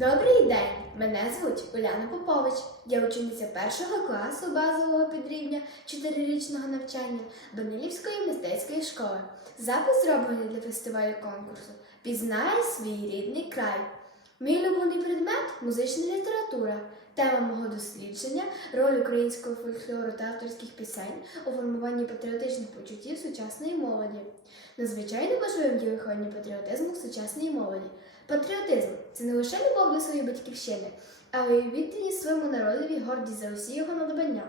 Добрий день! Мене звуть Уляна Попович. Я учениця першого класу базового підрівня чотирирічного навчання Банилівської мистецької школи. Запис зроблений для фестивалю конкурсу Пізнає свій рідний край. Мій улюблений предмет музична література. Тема мого дослідження роль українського фольклору та авторських пісень у формуванні патріотичних почуттів сучасної молоді. Надзвичайно важливим є виховання патріотизму сучасної молоді. Патріотизм це не лише любов до своєї батьківщини, але й відданість своєму народові гордість за усі його надбання.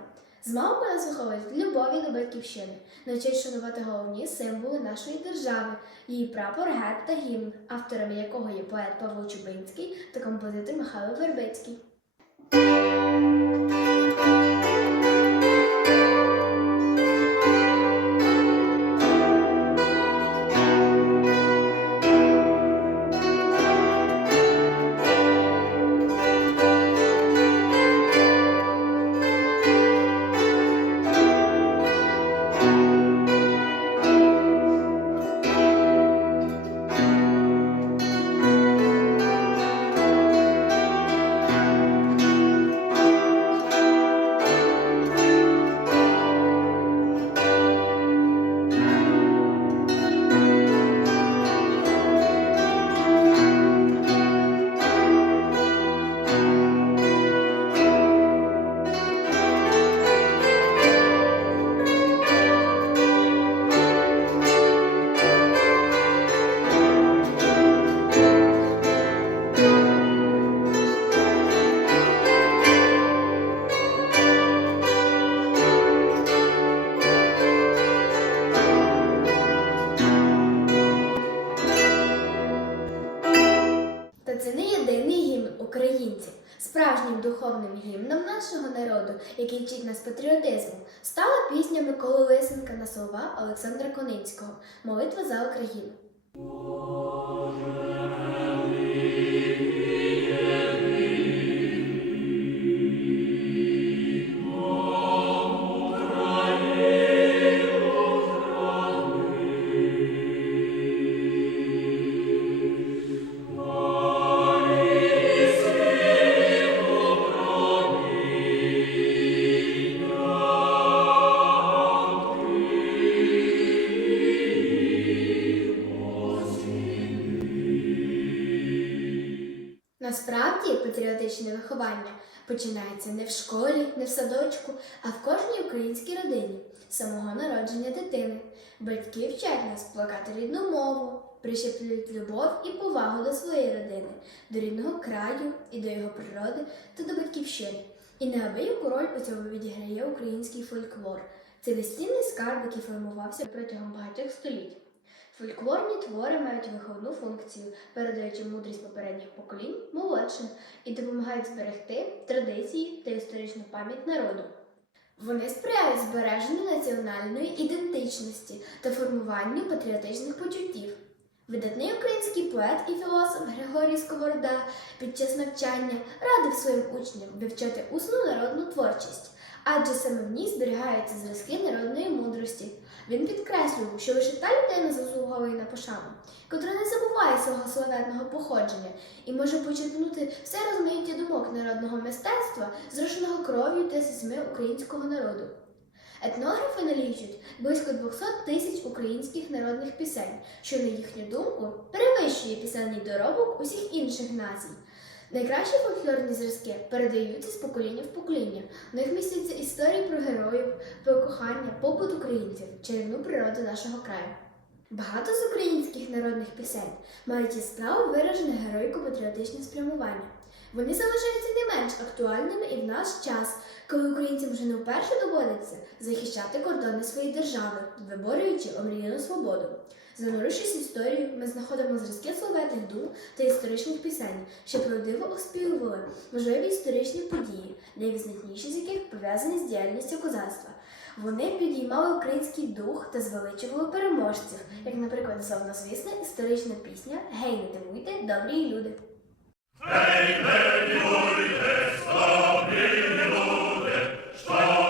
З малку нас виховують любові до батьківщини, навчають шанувати головні символи нашої держави, її прапор, герб та гімн, авторами якого є поет Павло Чубинський та композитор Михайло Вербицький. Та Справжнім духовним гімном нашого народу, який вчить нас патріотизму, стала пісня Миколи Лисенка на слова Олександра Коницького Молитва за Україну. Насправді патріотичне виховання починається не в школі, не в садочку, а в кожній українській родині самого народження дитини. Батьки вчать нас плакати рідну мову, прищеплюють любов і повагу до своєї родини, до рідного краю і до його природи та до батьківщини. І неабияку роль у цьому відіграє український фольклор. Це безцінний скарб, який формувався протягом багатьох століть. Фольклорні твори мають виховну функцію, передаючи мудрість попередніх поколінь молодшим і допомагають зберегти традиції та історичну пам'ять народу. Вони сприяють збереженню національної ідентичності та формуванню патріотичних почуттів. Видатний український поет і філософ Григорій Сковорода під час навчання радив своїм учням вивчати усну народну творчість, адже саме в ній зберігаються зразки народної мудрості. Він підкреслював, що лише та людина заслуговує на пошану, котра не забуває свого славетного походження і може почерпнути все розмаїття думок народного мистецтва, зрошеного кров'ю та слізьми українського народу. Етнографи налічують близько 200 тисяч українських народних пісень, що, на їхню думку, перевищує пісенний доробок усіх інших націй. Найкращі фольклорні зразки передаються з покоління в покоління. В них містяться історії про героїв, про кохання, побут українців, чарівну природу нашого краю. Багато з українських народних пісень мають яскраво виражене героїко-патріотичне спрямування. Вони залишаються не менш актуальними і в наш час, коли українцям вже не вперше доводиться захищати кордони своєї держави, виборюючи омріяну свободу. Занурившись в історію, ми знаходимо зразки словетних дум та історичних пісень, що правдиво оспівували важливі історичні події, найвизначніші з яких пов'язані з діяльністю козацтва. Вони підіймали український дух та звеличували переможців, як, наприклад, славнозвісна історична пісня Гей, не дивуйте, добрі люди. Множество років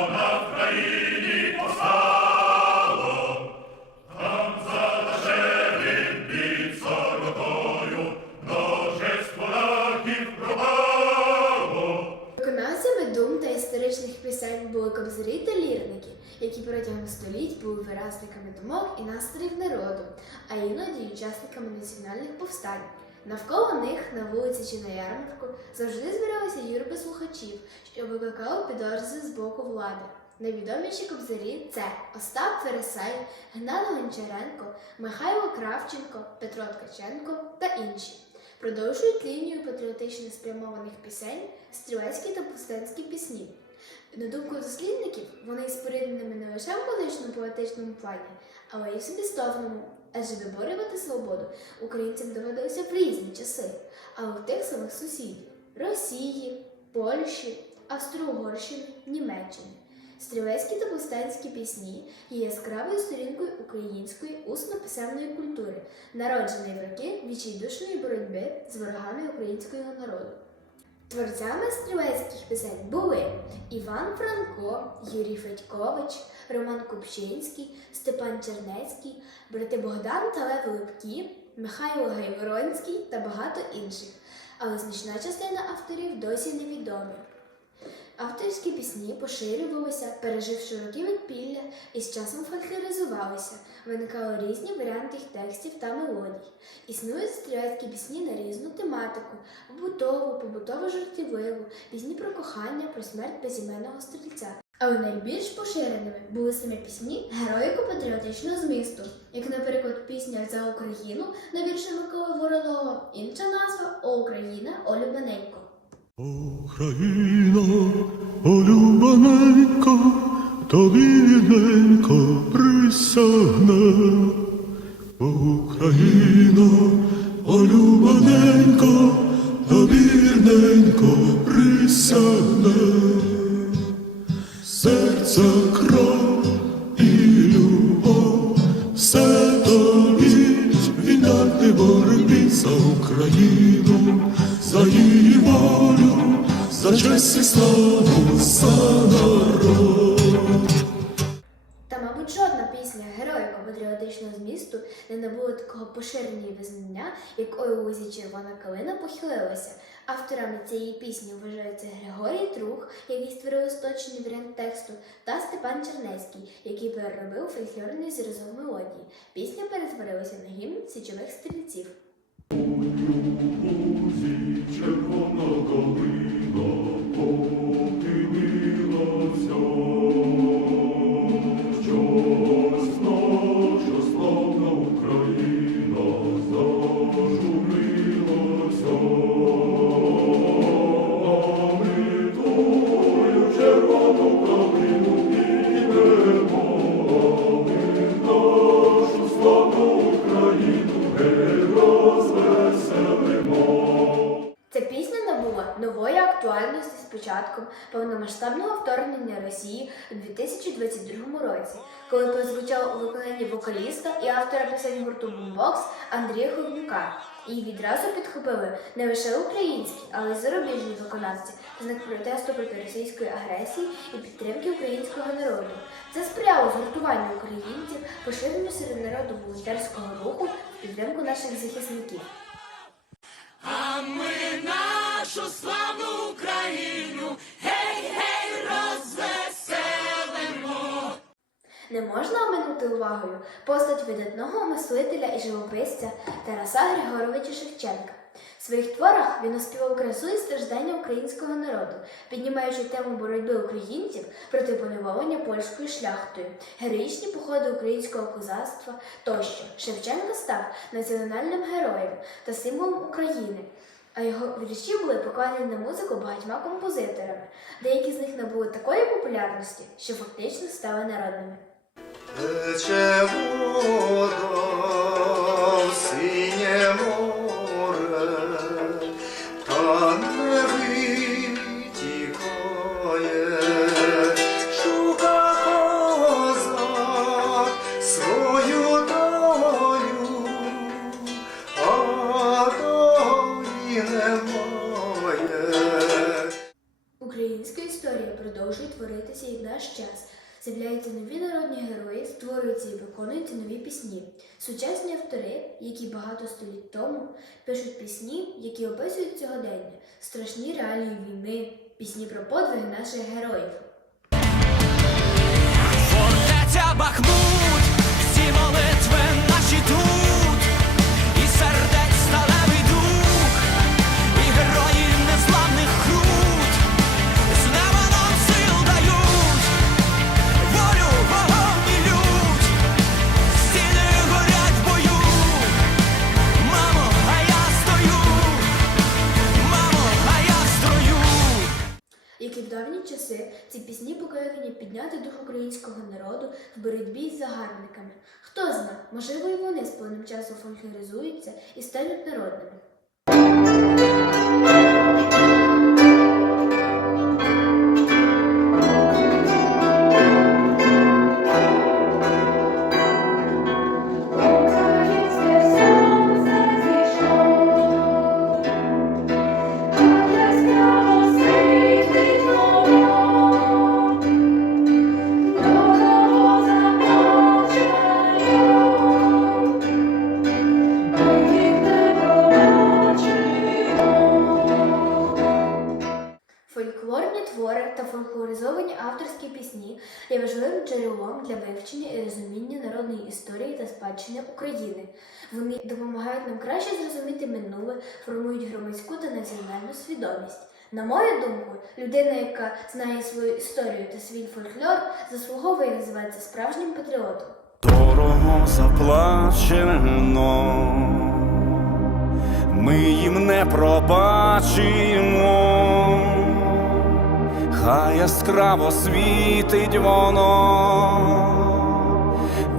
виразниками думок і настроїв народу, а іноді учасниками національних повстань. Навколо них на вулиці чи на ярмарку завжди збиралися юрби слухачів, що викликали підозри з боку влади. Найвідоміші кобзарі це Остап Фересей, Геннадій Гончаренко, Михайло Кравченко, Петро Ткаченко та інші. Продовжують лінію патріотично спрямованих пісень стрілецькі та повстанські пісні. На думку дослідників, вони є спорідненими не лише в музично-поетичному плані, але й в змістовному, адже виборювати свободу українцям доводилося в різні часи, але в тих самих сусідів Росії, Польщі, Австро-Угорщини, Німеччини. Стрілецькі та повстанські пісні є яскравою сторінкою української усно-писемної культури, народженої в роки відчайдушної боротьби з ворогами українського народу. Творцями стрілецьких пісень були Іван Франко, Юрій Федькович, Роман Купчинський, Степан Чернецький, брати Богдан та Лев Липкі, Михайло Гайворонський та багато інших, але значна частина авторів досі невідомі. Авторські пісні поширювалися, переживши роки відпілля і з часом фольклоризувалися, виникали різні варіанти їх текстів та мелодій. Існують стрілецькі пісні на різну тематику: побутову, побутово-жартівливу, пісні про кохання, про смерть безіменного стрільця. Але найбільш поширеними були саме пісні героїко-патріотичного змісту, як, наприклад, пісня за Україну на вірші Миколи Воронова, інша назва О Україна, О Любененько. Україна, улюблененька, тобі вірненько присягне. Україна, улюблененька, тобі вірненько присягне. Серце кров і любов, все тобі віддати боротьбі за Україну, за її волю, за честь і славу, за. Та, мабуть, жодна пісня героїко-патріотичного змісту не набула такого поширення визнання, як «Ой у лузі червона калина похилилася. Авторами цієї пісні вважаються Григорій Трух, який створив остаточний варіант тексту, та Степан Чернецький, який переробив фольклорний зразок мелодії. Пісня перетворилася на гімн січових стрільців. Нової актуальності з початком повномасштабного вторгнення Росії у 2022 році, коли прозвучала у виконанні вокаліста і автора пісень гурту Boombox Андрія Ховнюка. Її відразу підхопили не лише українські, але й зарубіжні виконавці знак протесту проти російської агресії і підтримки українського народу. Це сприяло згуртуванню українців, поширенню серед народу волонтерського руху підтримку наших захисників. Нашу славну Україну, гей, гей, розвеселимо. Не можна оминути увагою постать видатного мислителя і живописця Тараса Григоровича Шевченка. В своїх творах він оспівав красу і страждання українського народу, піднімаючи тему боротьби українців проти поневолення польською шляхтою, героїчні походи українського козацтва тощо. Шевченко став національним героєм та символом України. А його вірші були покладені на музику багатьма композиторами. Деякі з них набули такої популярності, що фактично стали народними. Українська історія продовжує творитися і в наш час. З'являються нові народні герої, створюються і виконуються нові пісні. Сучасні автори, які багато століть тому пишуть пісні, які описують сьогодення, страшні реалії війни, пісні про подвиги наших героїв. Бахмут, Як і в давні часи, ці пісні покликані підняти дух українського народу в боротьбі з загарбниками. Хто знає, можливо, і вони з плином часу фольклоризуються і стануть народними. Фольклорні твори та фольклоризовані авторські пісні є важливим джерелом для вивчення і розуміння народної історії та спадщини України. Вони допомагають нам краще зрозуміти минуле, формують громадську та національну свідомість. На мою думку, людина, яка знає свою історію та свій фольклор, заслуговує називатися справжнім патріотом. Дорого заплачено, ми їм не пробачимо, хай яскраво світить воно,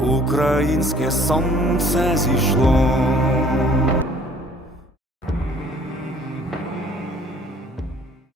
українське сонце зійшло.